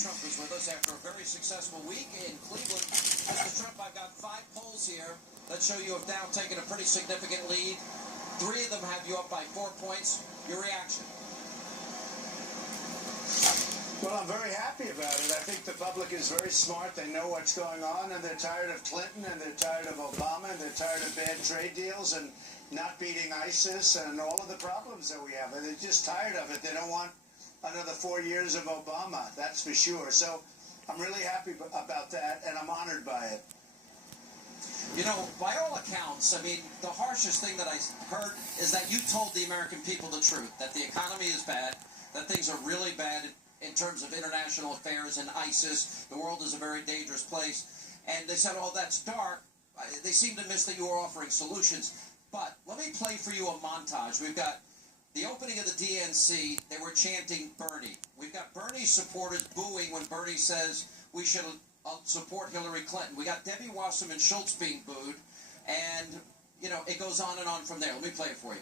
Trump is with us after a very successful week in Cleveland. Mr. Trump, I've got 5 polls here that show you have now taken a pretty significant lead. 3 of them have you up by 4 points. Your reaction? Well, I'm very happy about it. I think the public is very smart. They know what's going on, and they're tired of Clinton, and they're tired of Obama, and they're tired of bad trade deals and not beating ISIS and all of the problems that we have. They're just tired of it. They don't want another 4 years of Obama, that's for sure. So I'm really happy about that, and I'm honored by it. You know, by all accounts, I mean, the harshest thing that I heard is that you told the American people the truth, that the economy is bad, that things are really bad in terms of international affairs and ISIS. The world is a very dangerous place. And they said, oh, that's dark. They seem to miss that you were offering solutions. But let me play for you a montage. We've got the opening of the DNC. They were chanting Bernie. We've got Bernie supporters booing when Bernie says we should support Hillary Clinton. We got Debbie Wasserman Schultz being booed. And, you know, it goes on and on from there. Let me play it for you.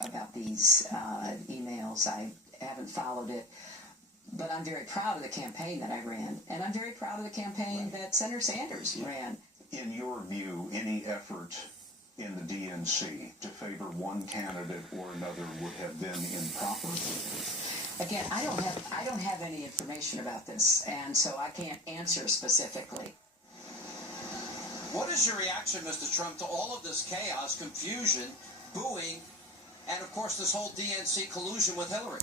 About these emails. I haven't followed it, but I'm very proud of the campaign that I ran, and I'm very proud of the campaign that Senator Sanders ran. In your view, any effort in the DNC to favor one candidate or another would have been improper? Again, I don't have any information about this, and so I can't answer specifically. What is your reaction, Mr. Trump, to all of this chaos, confusion, booing, and, of course, this whole DNC collusion with Hillary?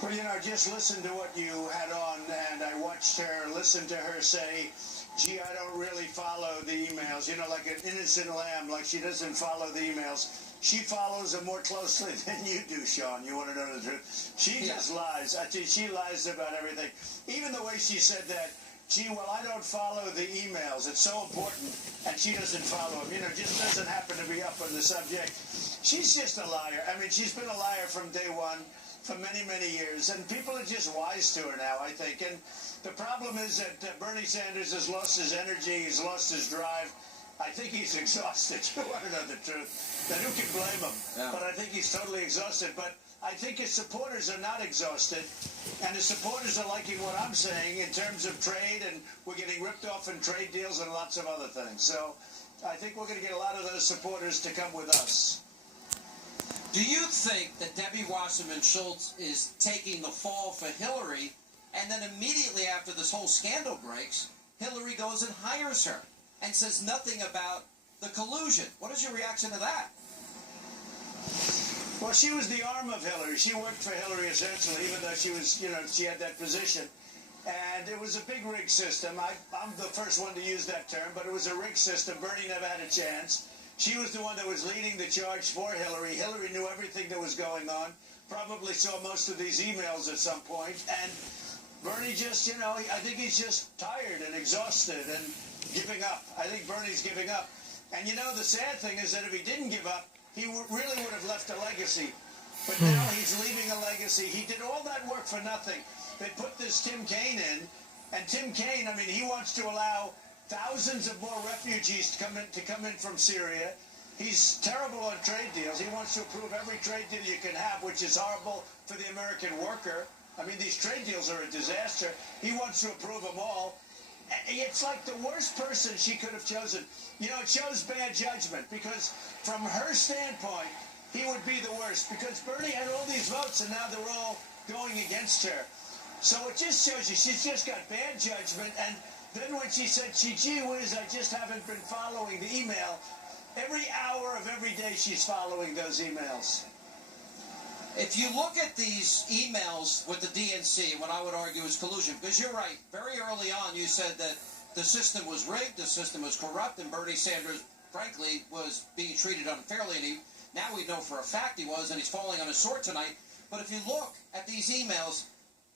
Well, you know, just listen to what you had on, and I watched her, listen to her say, gee, I don't really follow the emails. You know, like an innocent lamb, like she doesn't follow the emails. She follows them more closely than you do, Sean. You want to know the truth? She just lies. I think she lies about everything. Even the way she said that, gee, well, I don't follow the emails. It's so important, and she doesn't follow them. You know, just doesn't happen to be up on the subject. She's just a liar. I mean, she's been a liar from day one for many, many years, and people are just wise to her now, I think. And the problem is that Bernie Sanders has lost his energy. He's lost his drive. I think he's exhausted. You want to know the truth. Now, who can blame him? Yeah. But I think he's totally exhausted. But I think his supporters are not exhausted, and his supporters are liking what I'm saying in terms of trade, and we're getting ripped off in trade deals and lots of other things. So I think we're going to get a lot of those supporters to come with us. Do you think that Debbie Wasserman Schultz is taking the fall for Hillary, and then immediately after this whole scandal breaks, Hillary goes and hires her and says nothing about the collusion? What is your reaction to that? Well, she was the arm of Hillary. She worked for Hillary, essentially, even though she was, you know, she had that position. And it was a big rig system. I'm the first one to use that term, but it was a rig system. Bernie never had a chance. She was the one that was leading the charge for Hillary. Hillary knew everything that was going on, probably saw most of these emails at some point. And Bernie just, you know, I think he's just tired and exhausted and giving up. I think Bernie's giving up. And, you know, the sad thing is that if he didn't give up, he really would have left a legacy. But now he's leaving a legacy. He did all that work for nothing. They put this Tim Kaine in, and Tim Kaine, I mean, he wants to allow thousands of more refugees to come in from Syria. He's terrible on trade deals. He wants to approve every trade deal you can have, which is horrible for the American worker. I mean, these trade deals are a disaster. He wants to approve them all. It's like the worst person she could have chosen. You know, it shows bad judgment because from her standpoint, he would be the worst because Bernie had all these votes and now they're all going against her. So it just shows you she's just got bad judgment. And then when she said, gee whiz, I just haven't been following the email, every hour of every day she's following those emails. If you look at these emails with the DNC, what I would argue is collusion, because you're right, very early on you said that the system was rigged, the system was corrupt, and Bernie Sanders, frankly, was being treated unfairly, and now we know for a fact he was, and he's falling on his sword tonight. But if you look at these emails,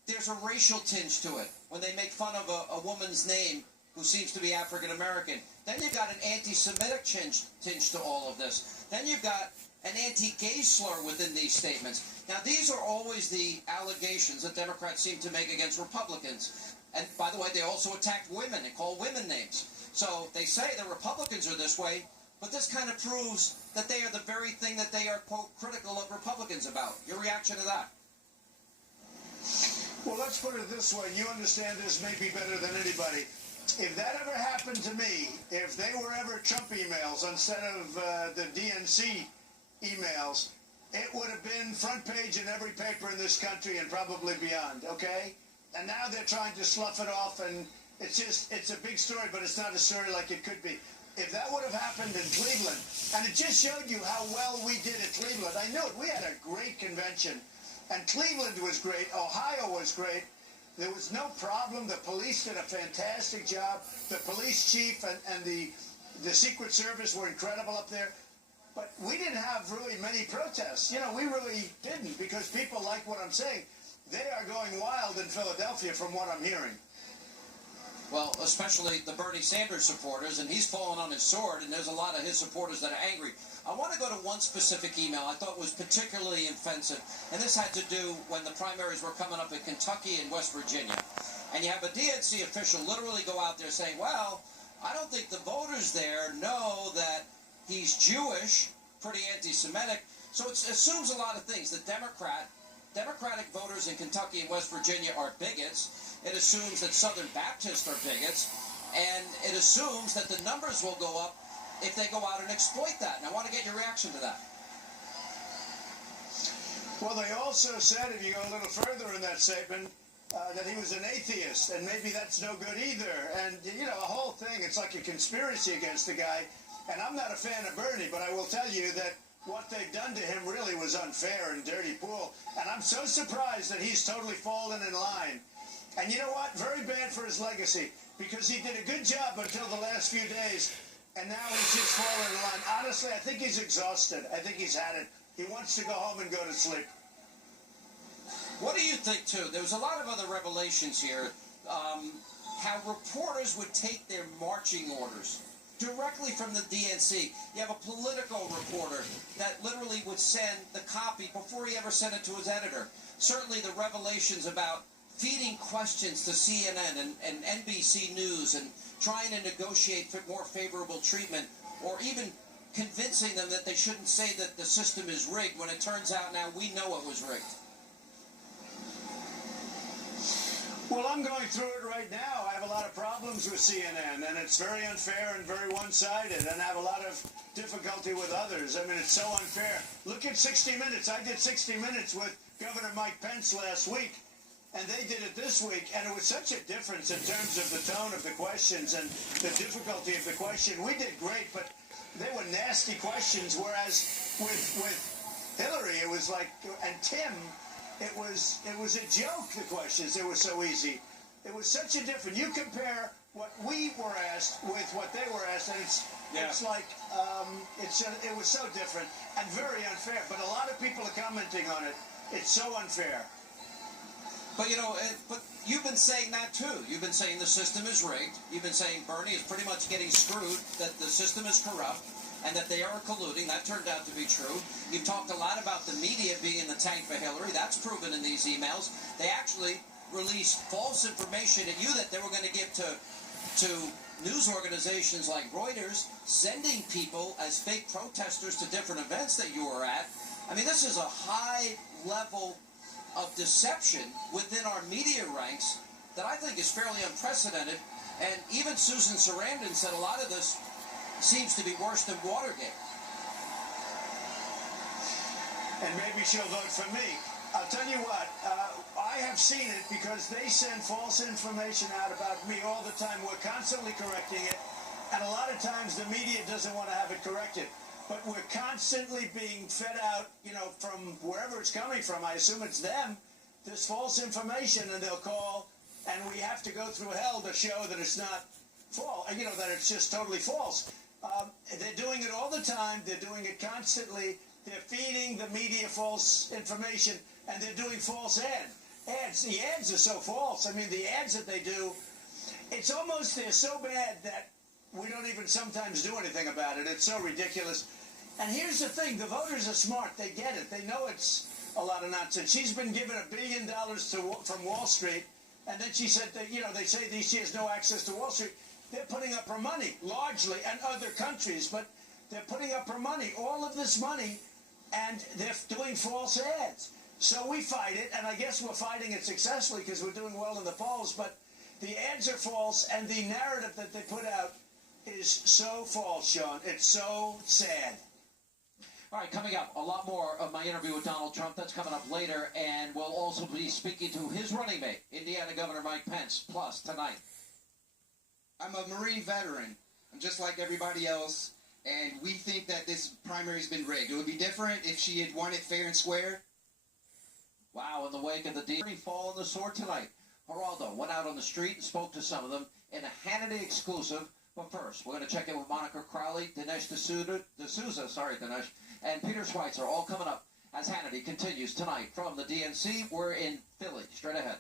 there's a racial tinge to it, when they make fun of a woman's name who seems to be African American. Then you've got an anti-Semitic tinge to all of this. Then you've got an anti-gay slur within these statements. Now, these are always the allegations that Democrats seem to make against Republicans. And, by the way, they also attacked women and call women names. So they say the Republicans are this way, but this kind of proves that they are the very thing that they are, quote, critical of Republicans about. Your reaction to that? Well, let's put it this way. You understand this maybe better than anybody. If that ever happened to me, if they were ever Trump emails instead of the DNC emails, it would have been front page in every paper in this country and probably beyond, okay? And now they're trying to slough it off, and it's a big story, but it's not a story like it could be. If that would have happened in Cleveland, and it just showed you how well we did at Cleveland. I knew it. We had a great convention, and Cleveland was great. Ohio was great. There was no problem. The police did a fantastic job. The police chief and the Secret Service were incredible up there. But we didn't have really many protests. You know, we really didn't because people like what I'm saying. They are going wild in Philadelphia from what I'm hearing. Well, especially the Bernie Sanders supporters, and he's fallen on his sword, and there's a lot of his supporters that are angry. I want to go to one specific email I thought was particularly offensive, and this had to do when the primaries were coming up in Kentucky and West Virginia. And you have a DNC official literally go out there saying, well, I don't think the voters there know that he's Jewish, pretty anti-Semitic. So it assumes a lot of things. The Democratic voters in Kentucky and West Virginia are bigots. It assumes that Southern Baptists are bigots. And it assumes that the numbers will go up if they go out and exploit that. And I want to get your reaction to that. Well, they also said, if you go a little further in that statement, that he was an atheist, and maybe that's no good either. And, you know, the whole thing, it's like a conspiracy against the guy. And I'm not a fan of Bernie, but I will tell you that what they've done to him really was unfair and dirty pool. And I'm so surprised that he's totally fallen in line. And you know what? Very bad for his legacy, because he did a good job until the last few days, and now he's just fallen in line. Honestly, I think he's exhausted. I think he's had it. He wants to go home and go to sleep. What do you think, too? There was a lot of other revelations here. How reporters would take their marching orders directly from the DNC. You have a political reporter that literally would send the copy before he ever sent it to his editor. Certainly the revelations about feeding questions to CNN and NBC News and trying to negotiate for more favorable treatment, or even convincing them that they shouldn't say that the system is rigged when it turns out now we know it was rigged. Well, I'm going through it right now. I have a lot of problems with CNN, and it's very unfair and very one-sided, and I have a lot of difficulty with others. I mean, it's so unfair. Look at 60 Minutes. I did 60 Minutes with Governor Mike Pence last week, and they did it this week, and it was such a difference in terms of the tone of the questions and the difficulty of the question. We did great, but they were nasty questions, whereas with Hillary, it was like, and Tim, it was a joke, the questions. They were so easy. It was such a difference. You compare what we were asked with what they were asked, and it's like, it was so different and very unfair. But a lot of people are commenting on it. It's so unfair. But, you know, but you've been saying that, too. You've been saying the system is rigged. You've been saying Bernie is pretty much getting screwed, that the system is corrupt, and that they are colluding. That turned out to be true. You've talked a lot about the media being in the tank for Hillary. That's proven in these emails. They actually released false information at you that they were going to give to news organizations like Reuters, sending people as fake protesters to different events that you were at. I mean, this is a high-level of deception within our media ranks that I think is fairly unprecedented. And even Susan Sarandon said a lot of this seems to be worse than Watergate. And maybe she'll vote for me. I'll tell you what, I have seen it because they send false information out about me all the time. We're constantly correcting it. And a lot of times the media doesn't want to have it corrected. But we're constantly being fed out, from wherever it's coming from. I assume it's them, this false information, and they'll call, and we have to go through hell to show that it's not false, that it's just totally false. They're doing it all the time. They're doing it constantly. They're feeding the media false information, and they're doing false ads. The ads are so false. I mean, the ads that they do, it's almost, they're so bad that we don't even sometimes do anything about it. It's so ridiculous. And here's the thing. The voters are smart. They get it. They know it's a lot of nonsense. She's been given $1 billion from Wall Street, and then she said that, they say that she has no access to Wall Street. They're putting up her money, largely, and other countries, but they're putting up her money, all of this money, and they're doing false ads. So we fight it, and I guess we're fighting it successfully because we're doing well in the polls, but the ads are false, and the narrative that they put out is so false, Sean. It's so sad. All right, coming up, a lot more of my interview with Donald Trump. That's coming up later, and we'll also be speaking to his running mate, Indiana Governor Mike Pence, plus tonight. I'm a Marine veteran. I'm just like everybody else, and we think that this primary's been rigged. It would be different if she had won it fair and square. Wow, in the wake of the DNC fall on the sword tonight, Geraldo went out on the street and spoke to some of them in a Hannity exclusive. But first, we're going to check in with Monica Crowley, Dinesh D'Souza, and Peter Schweitzer, all coming up as Hannity continues tonight from the DNC. We're in Philly. Straight ahead.